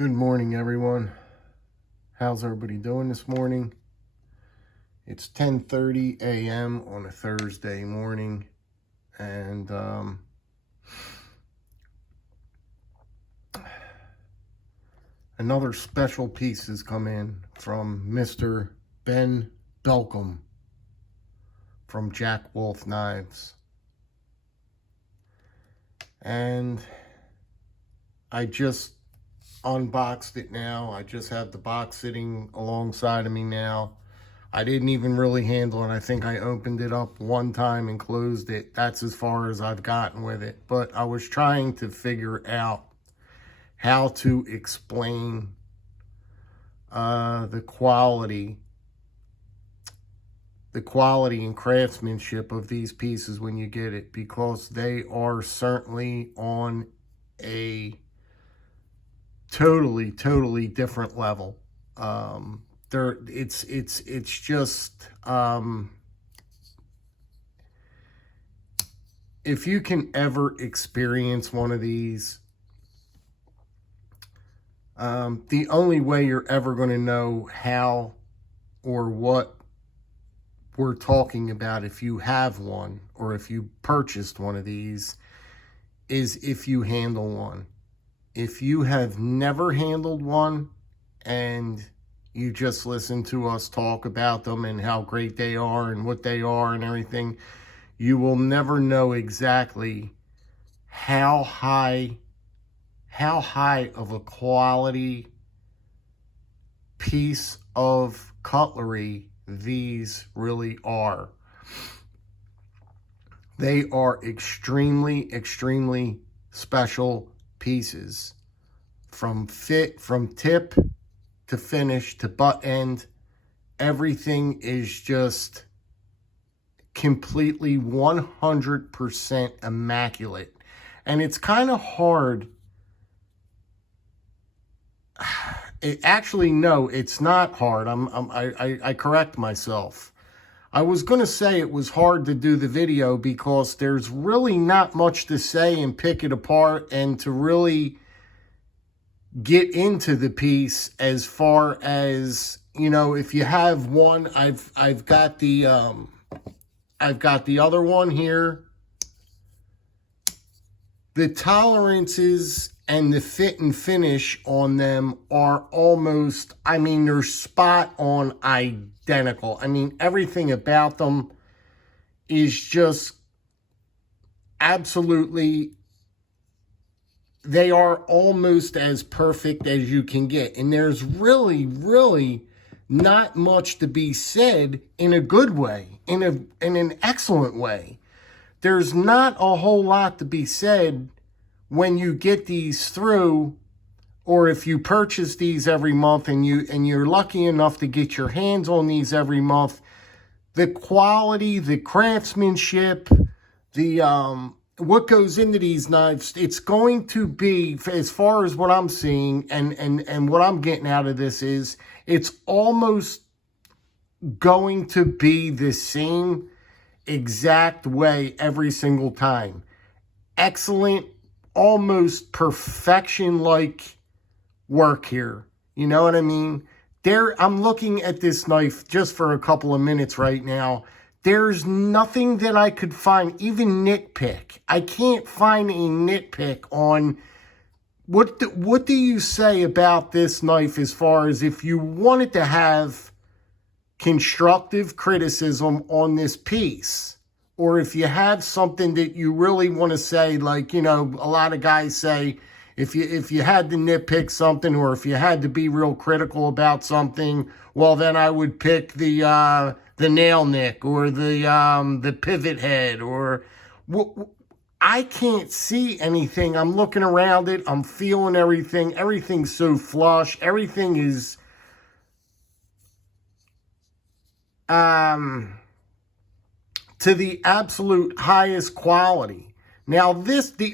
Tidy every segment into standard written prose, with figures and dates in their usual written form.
Good morning, everyone. How's everybody doing this morning? It's 10:30 a.m. on a Thursday morning, and another special piece has come in from Mr. Ben Belcom from Jack Wolf Knives. And I just unboxed it now. I just have the box sitting alongside of me now. I didn't even really handle it. I think I opened it up one time and closed it. That's as far as I've gotten with it. But I was trying to figure out how to explain the quality and craftsmanship of these pieces when you get it, because they are certainly on a totally different level. It's just, if you can ever experience one of these, the only way you're ever going to know how or what we're talking about, if you have one or if you purchased one of these, is if you handle one. If you have never handled one and you just listen to us talk about them and how great they are and what they are and everything, you will never know exactly how high of a quality piece of cutlery these really are. They are extremely special pieces, from tip to finish to butt end. Everything is just completely 100% immaculate. And it's kind of hard. No, it's not hard. I correct myself. I was going to say it was hard to do the video because there's really not much to say and pick it apart and to really get into the piece, as far as, if you have one. I've got the other one here. The tolerances and the fit and finish on them are almost, they're spot on identical. Everything about them is just absolutely, they are almost as perfect as you can get. And there's really not much to be said in a good way, in an excellent way. There's not a whole lot to be said when you get these through, or if you purchase these every month and you're lucky enough to get your hands on these every month. The quality, the craftsmanship, the what goes into these knives, it's going to be, as far as what I'm seeing and what I'm getting out of this, is it's almost going to be the same exact way every single time. Excellent, almost perfection-like work here. You know what I mean? I'm looking at this knife just for a couple of minutes right now. There's nothing that I could find, even nitpick. I can't find a nitpick on what do you say about this knife, as far as if you wanted to have constructive criticism on this piece, or if you have something that you really want to say, like, a lot of guys say, if you had to nitpick something, or if you had to be real critical about something, well, then I would pick the nail nick, or the pivot head, or I can't see anything. I'm looking around it, I'm feeling everything. Everything's so flush. Everything is to the absolute highest quality. Now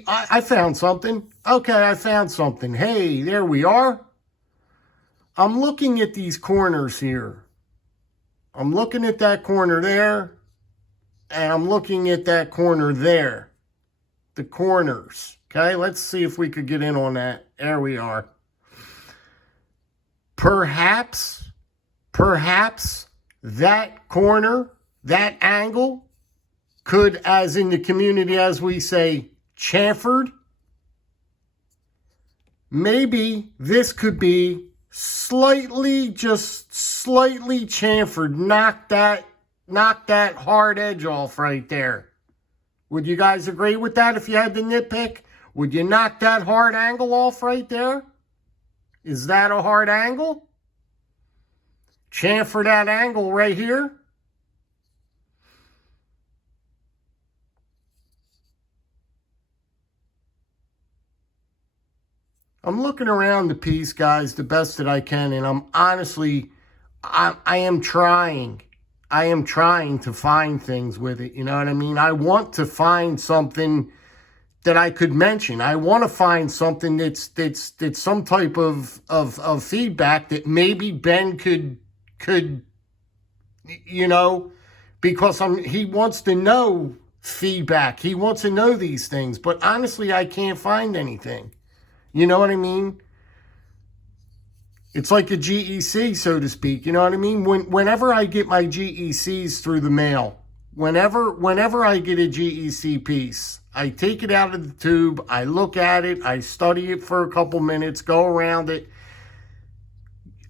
I found something. Okay, I found something. Hey, there we are. I'm looking at these corners here. I'm looking at that corner there, and I'm looking at that corner there. The corners. Okay, let's see if we could get in on that. There we are. Perhaps that corner, that angle could, as in the community, as we say, chamfered. Maybe this could be slightly, just slightly chamfered. Knock that hard edge off right there. Would you guys agree with that if you had to nitpick? Would you knock that hard angle off right there? Is that a hard angle? Chamfer that angle right here. I'm looking around the piece, guys, the best that I can, and I'm honestly, I am trying. I am trying to find things with it, you know what I mean? I want to find something that I could mention. I want to find something that's some type of feedback that maybe Ben could, you know, because he wants to know feedback. He wants to know these things, but honestly, I can't find anything. You know what I mean? It's like a GEC, so to speak. You know what I mean? Whenever I get my GECs through the mail, whenever I get a GEC piece, I take it out of the tube, I look at it, I study it for a couple minutes, go around it,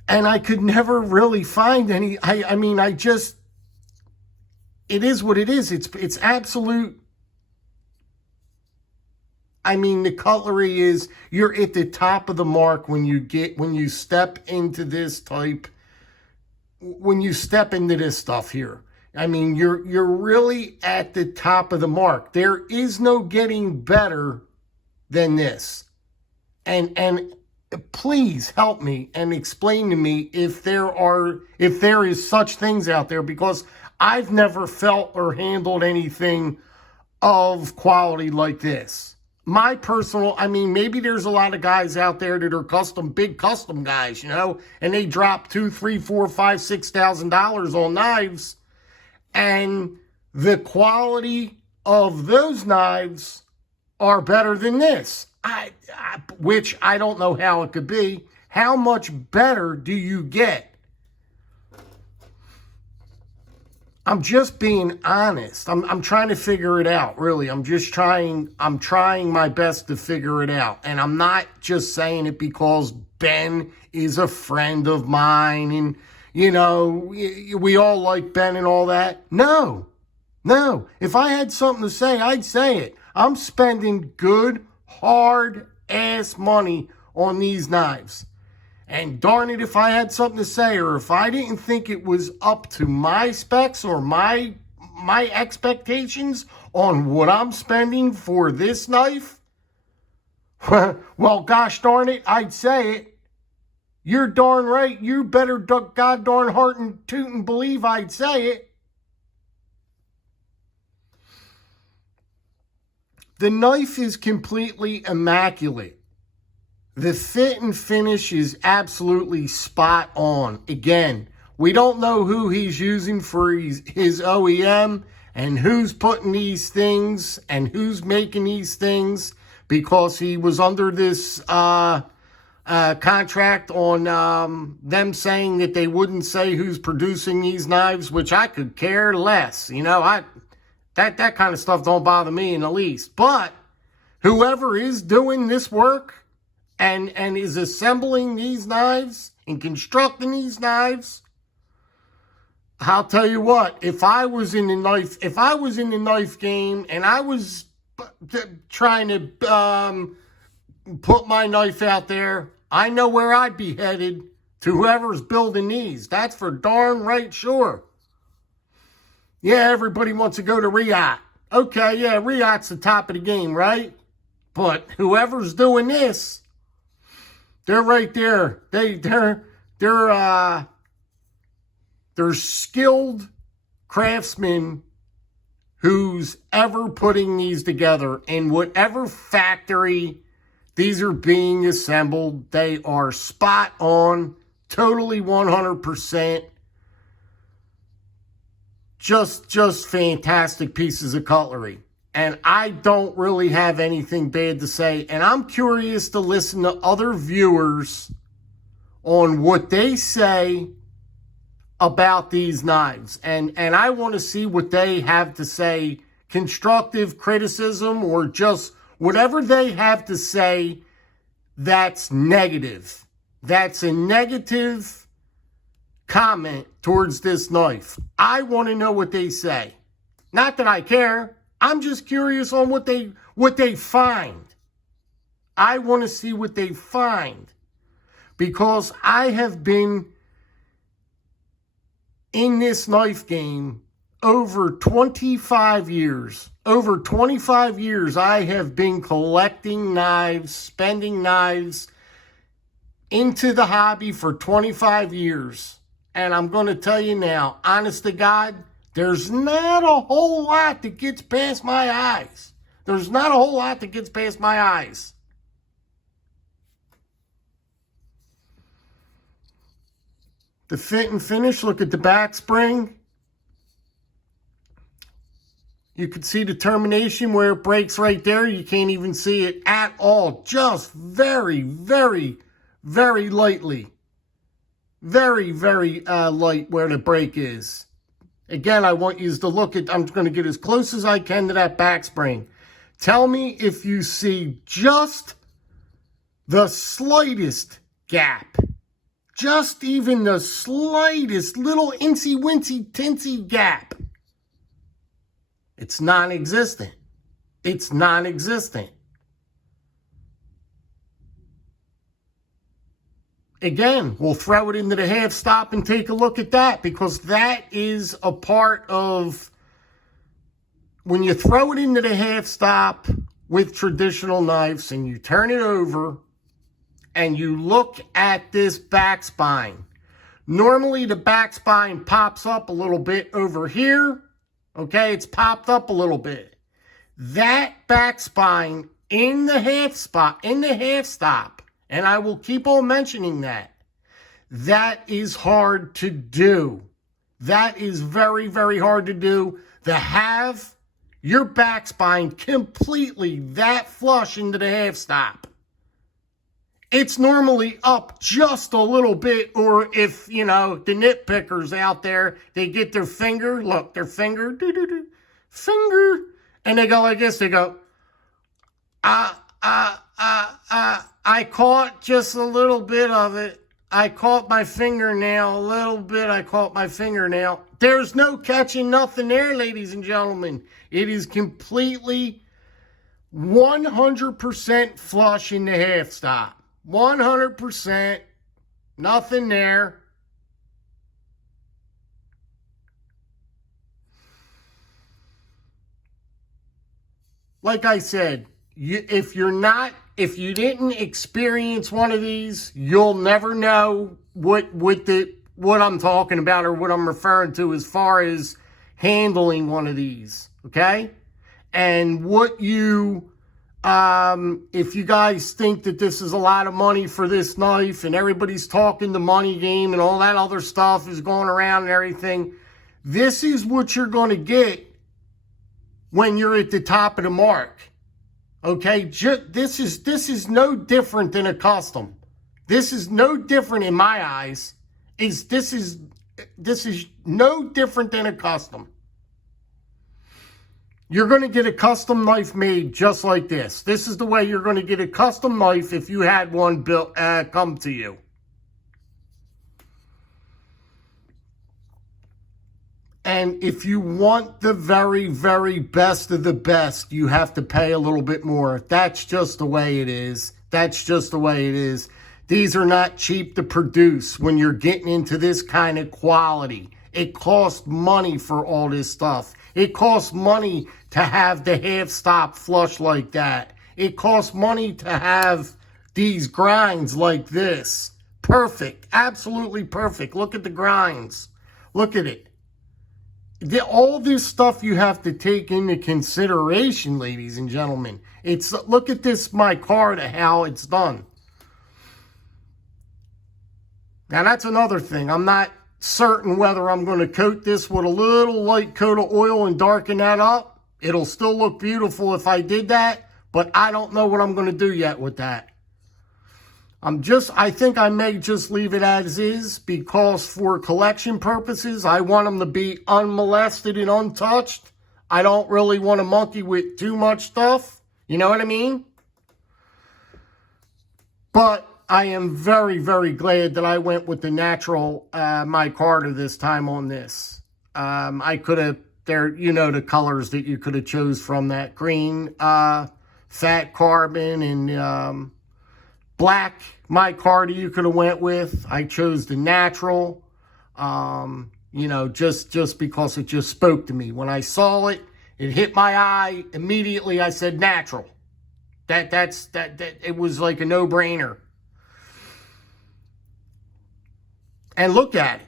and I could never really find any. I mean, it is what it is. It's absolute. I mean, the cutlery is, you're at the top of the mark when you step into this stuff here. I mean, you're really at the top of the mark. There is no getting better than this. And please help me and explain to me if there is such things out there, because I've never felt or handled anything of quality like this. My personal, I mean, maybe there's a lot of guys out there that are big custom guys, you know, and they drop $2,000, $3,000, $4,000, $5,000, $6,000 on knives, and the quality of those knives are better than this. Which I don't know how it could be. How much better do you get? I'm just being honest. I'm trying to figure it out, really. I'm trying my best to figure it out. And I'm not just saying it because Ben is a friend of mine and, you know, we all like Ben and all that. No. If I had something to say, I'd say it. I'm spending good, hard-ass money on these knives. And darn it, if I had something to say, or if I didn't think it was up to my specs or my expectations on what I'm spending for this knife, well, gosh darn it, I'd say it. You're darn right. You better god darn heart and toot and believe I'd say it. The knife is completely immaculate. The fit and finish is absolutely spot on. Again, we don't know who he's using for his OEM and who's putting these things and who's making these things, because he was under this contract on them saying that they wouldn't say who's producing these knives, which I could care less. You know, that kind of stuff don't bother me in the least. But whoever is doing this work and is assembling these knives and constructing these knives, I'll tell you what, if I was in the knife game and I was trying to put my knife out there, I know where I'd be headed, to whoever's building these. That's for darn right sure. Yeah, everybody wants to go to Riot. Okay, yeah, Riot's the top of the game, right? But whoever's doing this, they're right there. They're skilled craftsmen who's ever putting these together. In whatever factory these are being assembled, they are spot on, totally 100%. Just fantastic pieces of cutlery. And I don't really have anything bad to say. And I'm curious to listen to other viewers on what they say about these knives. And I want to see what they have to say, constructive criticism or just whatever they have to say that's negative. That's a negative comment towards this knife. I want to know what they say. Not that I care. I'm just curious on what they find. I want to see what they find. Because I have been in this knife game over 25 years. Over 25 years, I have been collecting knives, spending knives into the hobby for 25 years. And I'm going to tell you now, honest to God, there's not a whole lot that gets past my eyes. There's not a whole lot that gets past my eyes. The fit and finish, look at the back spring. You can see the termination where it breaks right there. You can't even see it at all. Just very, very, very lightly. Very, very light where the break is. Again, I want you to look at, I'm going to get as close as I can to that back spring. Tell me if you see just the slightest gap. Just even the slightest little incy-wincy-tinsy gap. It's non-existent. It's non-existent. Again, we'll throw it into the half stop and take a look at that, because that is a part of when you throw it into the half stop with traditional knives and you turn it over and you look at this back spine. Normally the back spine pops up a little bit over here. Okay, it's popped up a little bit. That back spine in the half stop, and I will keep on mentioning that, that is hard to do. That is very, very hard to do. To have your back spine completely that flush into the half stop. It's normally up just a little bit, or if, you know, the nitpickers out there, they get their finger, look, their finger, finger, and they go like this, they go, I caught just a little bit of it. I caught my fingernail a little bit. I caught my fingernail. There's no catching nothing there, ladies and gentlemen. It is completely 100% flush in the half stop. 100%, nothing there. Like I said, if you didn't experience one of these, you'll never know what I'm talking about or what I'm referring to as far as handling one of these, okay? And what you, if you guys think that this is a lot of money for this knife and everybody's talking the money game and all that other stuff is going around and everything, this is what you're going to get when you're at the top of the mark. Okay, this is no different than a custom. This is no different in my eyes. This is no different than a custom. You're going to get a custom knife made just like this. This is the way you're going to get a custom knife if you had one built come to you. And if you want the very, very best of the best, you have to pay a little bit more. That's just the way it is. That's just the way it is. These are not cheap to produce when you're getting into this kind of quality. It costs money for all this stuff. It costs money to have the half stop flush like that. It costs money to have these grinds like this. Perfect. Absolutely perfect. Look at the grinds. Look at it. All this stuff you have to take into consideration, ladies and gentlemen. Look at this, my card, how it's done. Now, that's another thing. I'm not certain whether I'm going to coat this with a little light coat of oil and darken that up. It'll still look beautiful if I did that, but I don't know what I'm going to do yet with that. I think I may just leave it as is because for collection purposes, I want them to be unmolested and untouched. I don't really want to monkey with too much stuff. You know what I mean? But I am very, very glad that I went with the natural micarta this time on this. I could have, the colors that you could have chose from that green, fat carbon, and black micarta you could have went with. I chose the natural, just because it just spoke to me. When I saw it, it hit my eye. Immediately I said natural. That it was like a no-brainer. And look at it.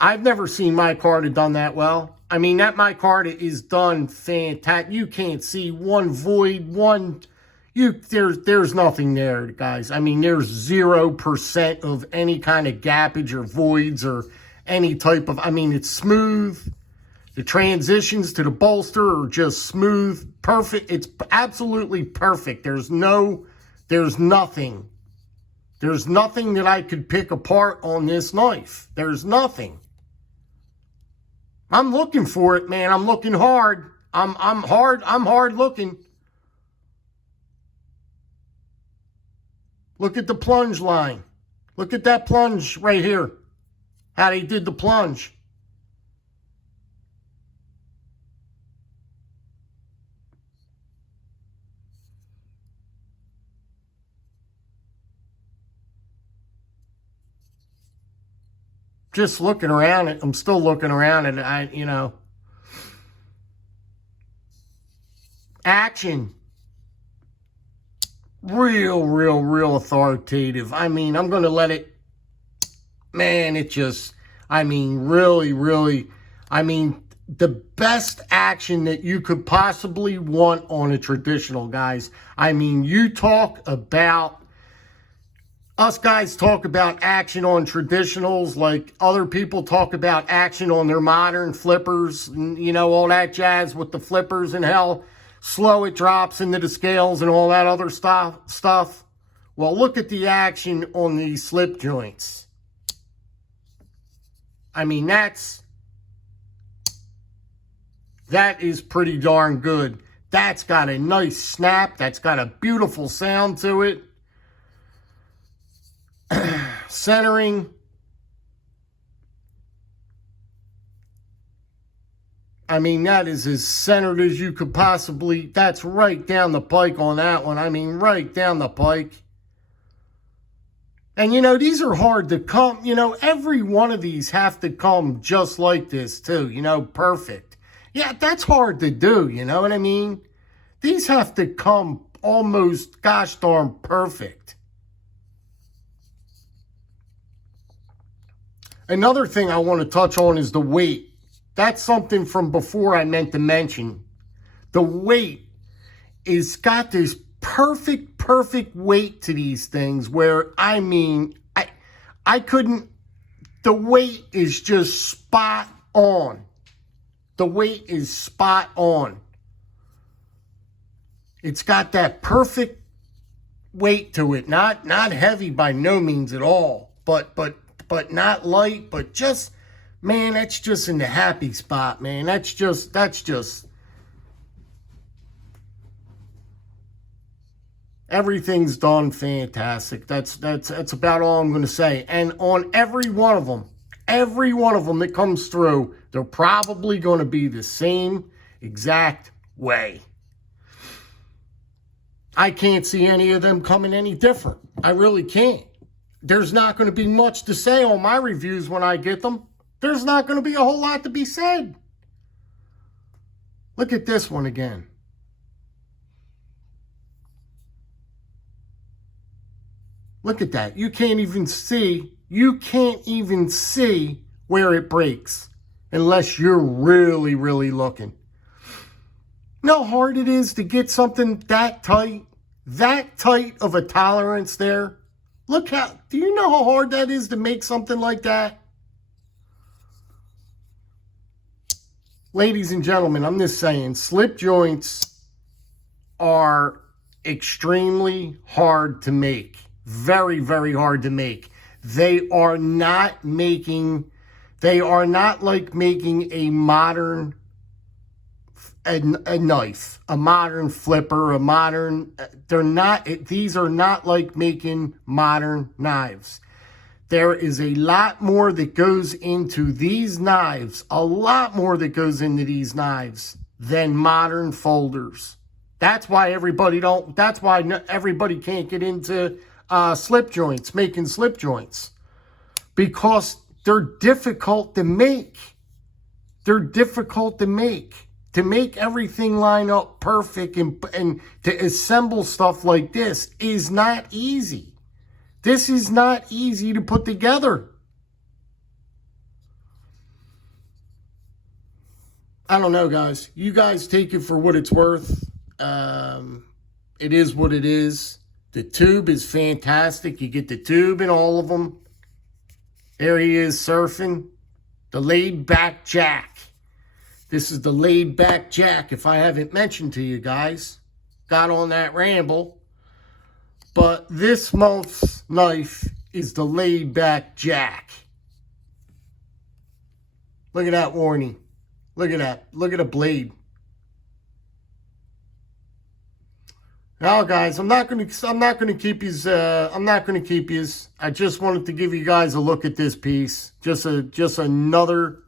I've never seen micarta done that well. I mean, that micarta is done fantastic. You can't see one void, there's nothing there, guys. I mean, there's 0% of any kind of gappage or voids or any type of, it's smooth. The transitions to the bolster are just smooth, perfect. It's absolutely perfect. There's nothing. There's nothing that I could pick apart on this knife. There's nothing. I'm looking for it, man. I'm looking hard. I'm hard looking. Look at the plunge line. Look at that plunge right here. How they did the plunge. Just looking around it, I'm still looking around it. Action. Real authoritative. I'm going to let it, man, it just, really, the best action that you could possibly want on a traditional, guys. You talk about, us guys talk about action on traditionals like other people talk about action on their modern flippers, and, all that jazz with the flippers and how slow it drops into the scales and all that other stuff. Well, look at the action on these slip joints. That is pretty darn good. That's got a nice snap. That's got a beautiful sound to it. Centering. That is as centered as you could possibly. That's right down the pike on that one. Right down the pike. And, these are hard to come. Every one of these have to come just like this, too. Perfect. Yeah, that's hard to do. You know what I mean? These have to come almost gosh darn perfect. Another thing I want to touch on is the weight. That's something from before I meant to mention. The weight is got this perfect weight to these things where, I couldn't, the weight is just spot on. The weight is spot on. It's got that perfect weight to it. Not heavy by no means at all, but not light, but just, man, that's just in the happy spot, man. That's just, everything's done fantastic. That's about all I'm going to say. And on every one of them that comes through, they're probably going to be the same exact way. I can't see any of them coming any different. I really can't. There's not going to be much to say on my reviews when I get them. There's not going to be a whole lot to be said. Look at this one again. Look at that. You can't even see where it breaks unless you're really looking. You know how hard it is to get something that tight of a tolerance there? Do you know how hard that is to make something like that? Ladies and gentlemen, I'm just saying, slip joints are extremely hard to make. Very, very hard to make. They are not like making a modern a knife, a modern flipper, these are not like making modern knives. There is a lot more that goes into these knives, than modern folders. That's why everybody can't get into slip joints, making slip joints, because they're difficult to make. To make everything line up perfect and to assemble stuff like this is not easy. This is not easy to put together. I don't know, guys. You guys take it for what it's worth. It is what it is. The tube is fantastic. You get the tube in all of them. There he is surfing. The laid back jack. This is the laid back jack, if I haven't mentioned to you guys. Got on that ramble. But this month's knife is the laid back jack. Look at that warning. Look at that. Look at the blade. Now, guys, I'm not gonna keep you. I just wanted to give you guys a look at this piece. Just another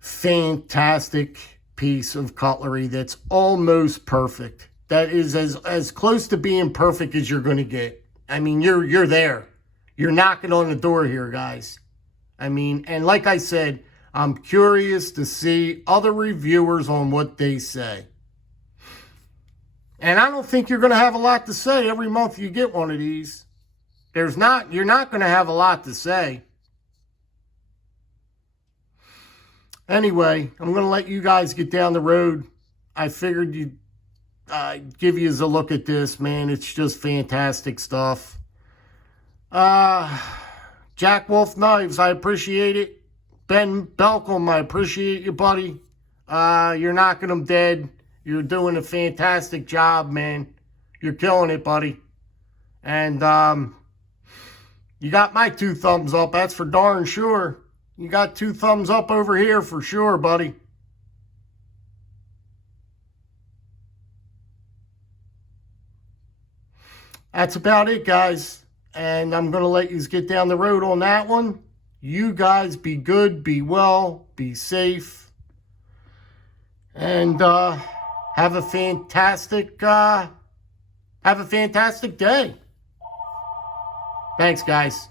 fantastic piece of cutlery that's almost perfect. That is as close to being perfect as you're gonna get. I mean, you're there. You're knocking on the door here, guys. I mean, and like I said, I'm curious to see other reviewers on what they say. And I don't think you're going to have a lot to say every month you get one of these. You're not going to have a lot to say. Anyway, I'm going to let you guys get down the road. I figured you'd give you a look at this, man. It's just fantastic stuff. Jack Wolf Knives, I appreciate it. Ben Belcom, I appreciate you, buddy. You're knocking them dead. You're doing a fantastic job, man. You're killing it, buddy. And you got my 2 thumbs up. That's for darn sure. You got 2 thumbs up over here for sure, buddy. That's about it, guys. And I'm going to let you get down the road on that one. You guys be good, be well, be safe. And have a fantastic day. Thanks, guys.